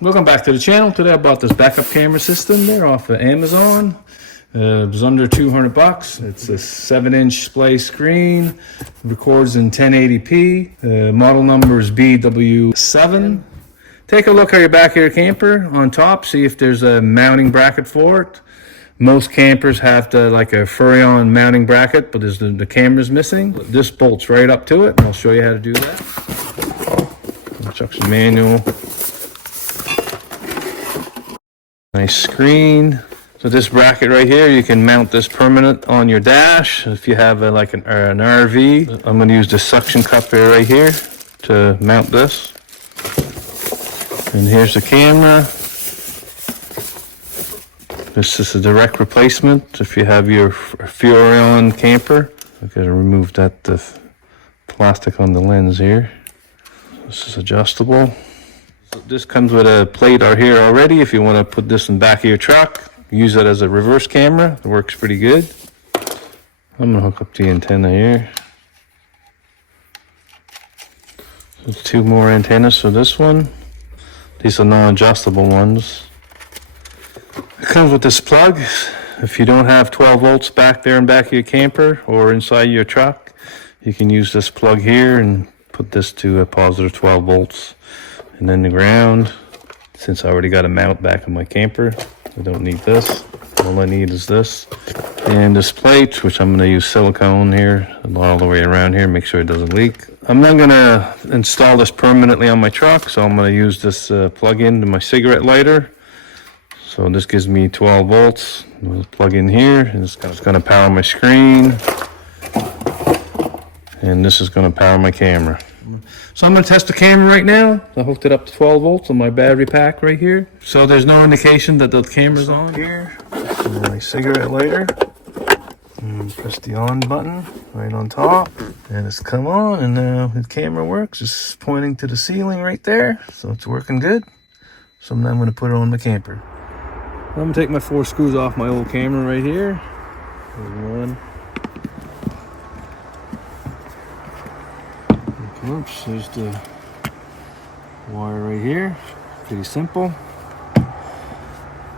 Welcome back to the channel. Today I bought this backup camera system there off of Amazon. It was under 200 bucks. It's a 7-inch display screen, records in 1080p. The model number is BW7. Take a look at your back of your camper on top, see if there's a mounting bracket for it. Most campers have like a Furrion mounting bracket, but the camera's missing. This bolts right up to it, and I'll show you how to do that. Instruction manual. Nice screen. So this bracket right here, you can mount this permanent on your dash. If you have like an RV, I'm going to use the suction cup here right here to mount this. And here's the camera. This is a direct replacement if you have your Furrion camper. I've got to remove that plastic on the lens here. This is adjustable. This comes with a plate out here already. If you want to put this in the back of your truck, use it as a reverse camera. It works pretty good. I'm going to hook up the antenna here. There's 2 more antennas for this one. These are non-adjustable ones. It comes with this plug. If you don't have 12 volts back there in the back of your camper or inside your truck, you can use this plug here and put this to a positive 12 volts. And then the ground, since I already got a mount back in my camper, I don't need this. All I need is this. And this plate, which I'm going to use silicone here all the way around here, make sure it doesn't leak. I'm not going to install this permanently on my truck, so I'm going to use this plug-in to my cigarette lighter. So this gives me 12 volts. I'll plug in here, and it's going to power my screen. And this is going to power my camera. So I'm going to test the camera right now. I hooked it up to 12 volts on my battery pack right here. So there's no indication that the camera's on here. So my cigarette lighter. And press the on button right on top. And it's come on, and now the camera works. It's pointing to the ceiling right there. So it's working good. So now I'm going to put it on the camper. I'm going to take my 4 screws off my old camera right here. There's one. Oops, there's the wire right here. Pretty simple.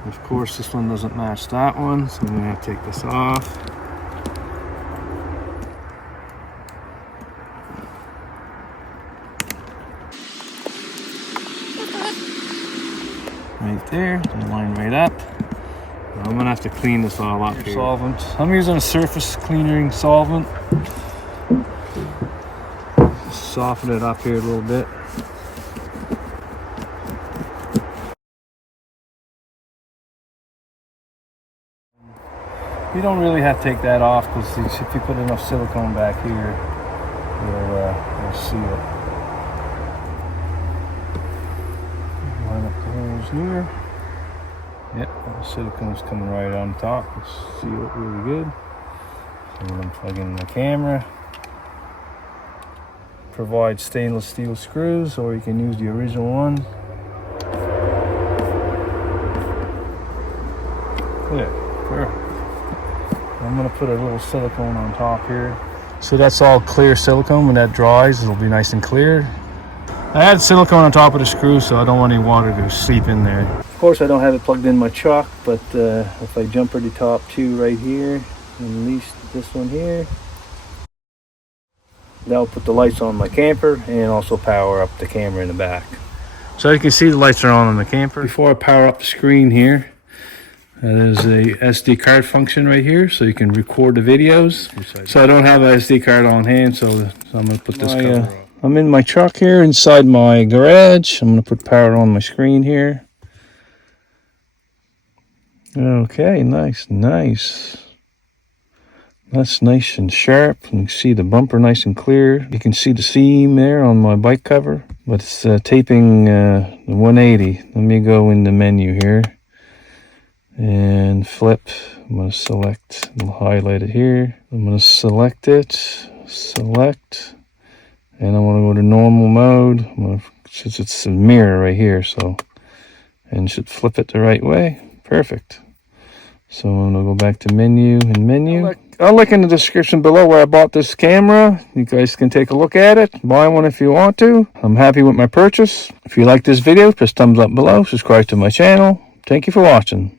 Of course, this one doesn't match that one, so I'm going to have to take this off. Right there, line right up. I'm going to have to clean this all up here. Solvent. I'm using a surface cleaning solvent. Soften it up here a little bit. You don't really have to take that off, because if you put enough silicone back here, you'll see it. Line up the holes here. Yep, the silicone's coming right on top. Let's seal it really good. So I'm going to plug in the camera. Provide stainless steel screws, or you can use the original one. Yeah, perfect. I'm going to put a little silicone on top here. So that's all clear silicone. When that dries, it'll be nice and clear. I had silicone on top of the screw, so I don't want any water to seep in there. Of course, I don't have it plugged in my truck, but if I jumper the top 2 right here, and release this one here, that'll put the lights on my camper and also power up the camera in the back. So you can see the lights are on the camper. Before I power up the screen here, there's a SD card function right here, so you can record the videos. So I don't have an SD card on hand, so I'm going to put this cover up. I'm in my truck here inside my garage. I'm going to put power on my screen here. Okay, nice. That's nice and sharp. You can see the bumper nice and clear. You can see the seam there on my bike cover, but it's taping 180. Let me go in the menu here and flip. I'm going to select, I'll highlight it here. I'm going to select it, and I want to go to normal mode. Since it's a mirror right here, so, and should flip it the right way. Perfect. So I'm going to go back to menu and menu. I'll link in the description below where I bought this camera. You guys can take a look at it. Buy one if you want to. I'm happy with my purchase. If you like this video, press thumbs up below. Subscribe to my channel. Thank you for watching.